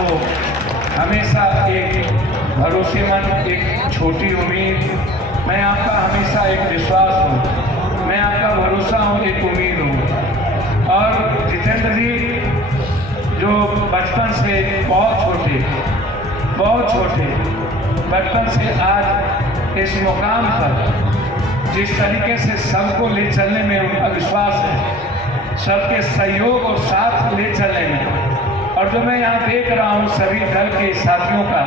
आपको हमेशा एक भरोसेमंद, एक छोटी उम्मीद, मैं आपका हमेशा एक विश्वास हूँ, मैं आपका भरोसा हूँ, एक उम्मीद हूँ। और जितेंद्र जी जो बचपन से बहुत छोटे बचपन से आज इस मुकाम पर जिस तरीके से सबको ले चलने में उनका विश्वास है, सबके सहयोग और साथ ले चलने में, और जो मैं यहाँ देख रहा हूँ सभी दल के साथियों का,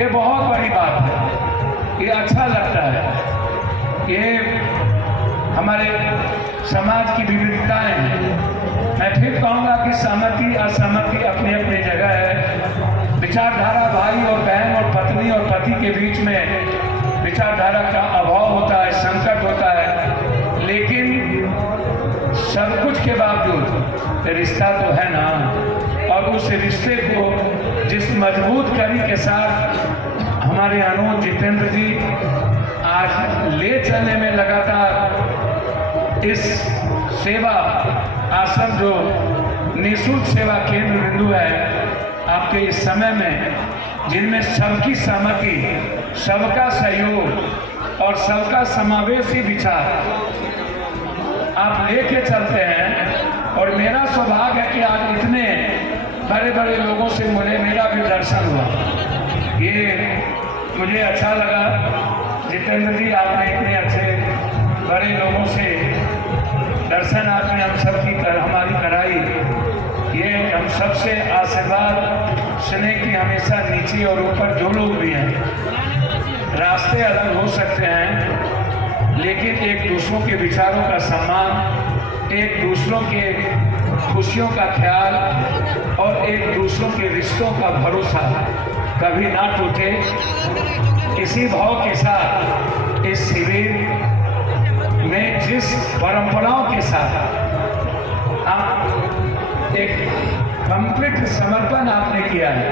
ये बहुत बड़ी बात है, ये अच्छा लगता है। ये हमारे समाज की विविधताएं हैं। मैं फिर कहूँगा कि सहमति असहमति अपनी अपनी जगह है। विचारधारा भाई और बहन और पत्नी और पति के बीच में विचारधारा का अभाव होता है, संकट होता है, लेकिन सब कुछ के बावजूद रिश्ता तो है ना। और उस रिश्ते को जिस मजबूत कड़ी के साथ हमारे अनुज जितेंद्र जी आज ले चलने में लगातार इस सेवा आश्रम जो निःशुल्क सेवा केंद्र बिंदु है, आपके इस समय में जिनमें सबकी सहमति, सबका सहयोग और सबका समावेशी विचार आप लेके चलते हैं। और मेरा सौभाग्य है कि आज इतने बड़े बड़े लोगों से मेरा भी दर्शन हुआ, ये मुझे अच्छा लगा। जितेंद्र जी आपने इतने अच्छे बड़े लोगों से दर्शन आपने हम सब की हमारी कराई, ये हम सबसे आशीर्वाद स्नेह की हमेशा नीचे और ऊपर जो लोग भी हैं, रास्ते अलग हो सकते हैं, लेकिन एक दूसरों के विचारों का सम्मान, एक दूसरों के खुशियों का ख्याल और एक दूसरों के रिश्तों का भरोसा कभी ना टूटे। इसी भाव के साथ इस शिविर में जिस परंपराओं के साथ आप एक कंप्लीट समर्पण आपने किया है,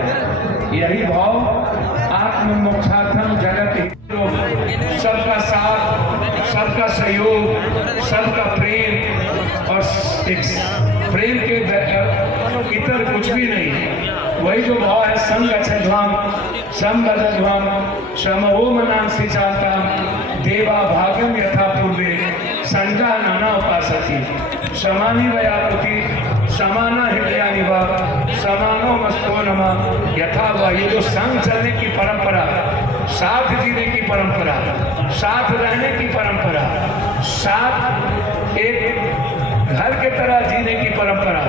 यही भाव आत्ममोक्षार्थम जगत हितो, सबका साथ, सबका सहयोग, सबका प्रेम, और एक प्रेम के इतर कुछ भी नहीं, वही जो भाव है संगच्छध्वम संबद्धध्वम समओमनांसि चान्तां देवा भागम यथा पूर्वे संजा नाना उपासति समानी वयापुति समाना हृदयानि वा समानो मस्तो नमः यथा वा। ये जो संग चलने की परंपरा, साथ जीने की परंपरा, साथ रहने की परंपरा, साथ एक घर के तरह जीने की परंपरा,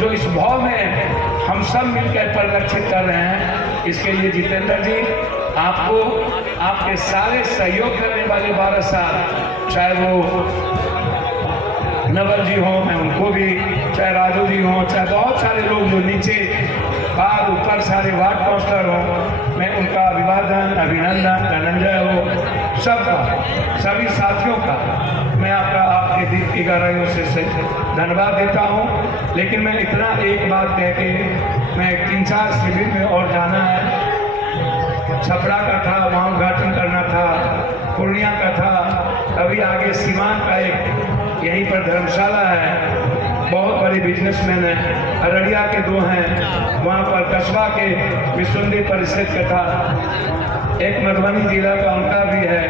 जो इस भाव में हम सब मिलकर परिलक्षित कर रहे हैं, इसके लिए जितेंद्र जी आपको, आपके सारे सहयोग करने वाले 12 साल, चाहे वो नवल जी हों, मैं उनको भी, चाहे राजू जी हों, चाहे बहुत सारे लोग जो नीचे बाहर ऊपर सारे वार्ड काउंसलर हों, मैं उनका अभिवादन, अभिनंदन, धनंजय हो, सबका, सभी साथियों का मैं आपके दिल की गहराइयों से धन्यवाद देता हूं। लेकिन मैं इतना एक बात कह के, मैं 3-4 शिविर में और जाना है, छपरा का था, वहाँ उद्घाटन करना था, पूर्णिया का था, अभी आगे सीमान का एक यहीं पर धर्मशाला है, बहुत बड़े बिजनेसमैन हैं, अररिया के 2 हैं, वहाँ पर कस्बा के विश्वंदी परिषद का था, एक मधुबनी जिला का उनका भी है।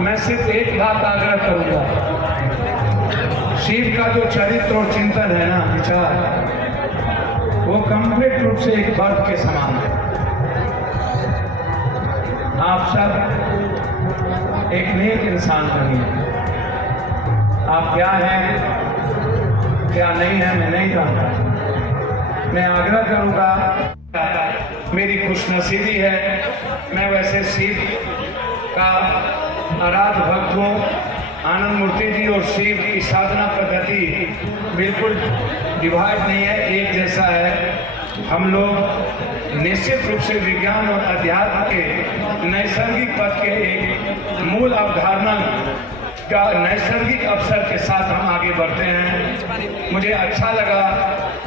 मैं सिर्फ एक बात आग्रह करूँगा, शिव का जो चरित्र और चिंतन है ना, विचार, वो कंप्लीट रूप से एक बर्फ के समान है। आप सब एक नेक इंसान बनिए। आप क्या हैं क्या नहीं है मैं नहीं जानता, मैं आग्रह करूँगा, मेरी खुशनसीबी है, मैं वैसे शिव का आराध्य भक्त हूँ। आनंद मूर्ति जी और शिव की साधना पद्धति बिल्कुल डिवाइड नहीं है, एक जैसा है। हम लोग निश्चित रूप से विज्ञान और अध्यात्म के नैसर्गिक पथ के एक मूल अवधारणा का नैसर्गिक अवसर के साथ हम आगे बढ़ते हैं। मुझे अच्छा लगा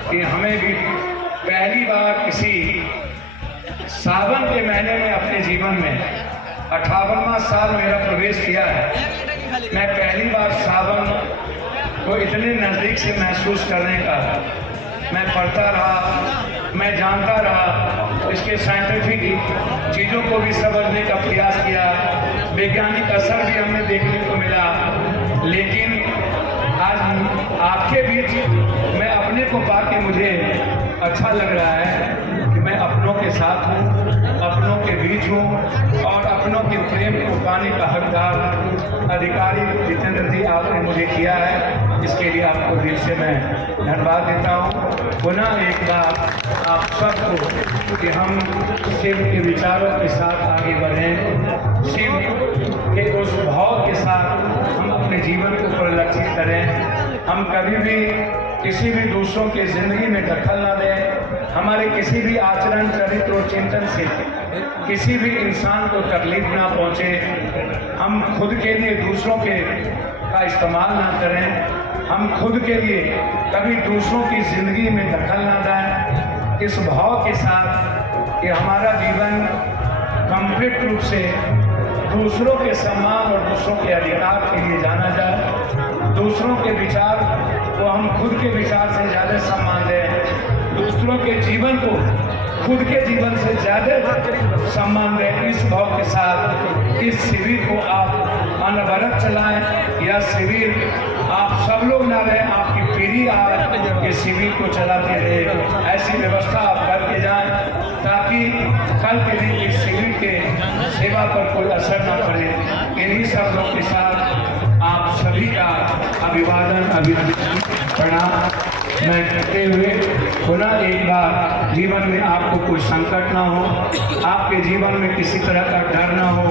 कि हमें भी पहली बार किसी सावन के महीने में अपने जीवन में 58वां साल मेरा प्रवेश किया है। मैं पहली बार सावन को इतने नज़दीक से महसूस करने का मैं पढ़ता रहा, मैं जानता रहा, इसके साइंटिफिक चीज़ों को भी समझने का प्रयास किया, वैज्ञानिक असर भी हमें देखने को मिला। लेकिन आज आपके बीच मैं अपने को पाके मुझे अच्छा लग रहा है कि मैं अपनों के साथ हूँ, अपनों के बीच हूँ और अपनों के प्रेम को पाने का हकदार अधिकारी जितेंद्र जी आपने मुझे किया है। इसके लिए आपको दिल से मैं धन्यवाद देता हूँ। पुनः एक बार आप सबको कि हम शिव के विचारों के साथ आगे बढ़ें, शिव के उस भाव के साथ हम अपने जीवन को परिलक्षित करें। हम कभी भी किसी भी दूसरों की जिंदगी में दखल ना दें, हमारे किसी भी आचरण, चरित्र और चिंतन से किसी भी इंसान को तकलीफ ना पहुंचे। हम खुद के लिए दूसरों के का इस्तेमाल ना करें, हम खुद के लिए कभी दूसरों की जिंदगी में दखल ना दें। इस भाव के साथ कि हमारा जीवन कंप्लीट रूप से दूसरों के सम्मान और दूसरों के अधिकार के लिए जाना जाए। दूसरों के विचार को हम खुद के विचार से ज़्यादा सम्मान दें, दूसरों के जीवन को खुद के जीवन से ज़्यादा सम्मान दें। इस भाव के साथ इस शिविर को आप अनवरत चलाएं। यह शिविर आप सब लोग ना रहें, आपकी पीढ़ी आज इस शिविर को चलाते रहे। ऐसी व्यवस्था आप करके जाएं ताकि कल के दिन इस शिविर के सेवा पर कोई असर न पड़े। इन्हीं शब्दों के साथ आप सभी का अभिवादन, अभिनंदन, प्रणाम मैं करते हुए पुनः एक बार जीवन में आपको कोई संकट ना हो, आपके जीवन में किसी तरह का डर ना हो,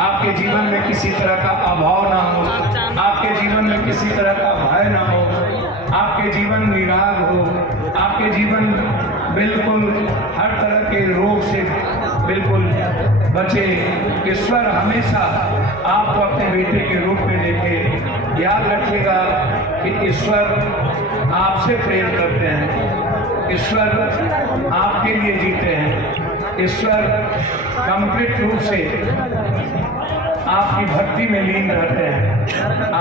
आपके जीवन में किसी तरह का अभाव ना हो, आपके जीवन में किसी तरह का भय ना हो, आपके जीवन निराग हो, आपके जीवन बिल्कुल हर तरह के रोग से बिल्कुल बचे। ईश्वर हमेशा आपको अपने बेटे के रूप में देखे। याद रखिएगा कि ईश्वर आपसे प्रेम करते हैं, ईश्वर आपके लिए जीते हैं, ईश्वर कंप्लीट रूप से आपकी भक्ति में लीन रहते हैं।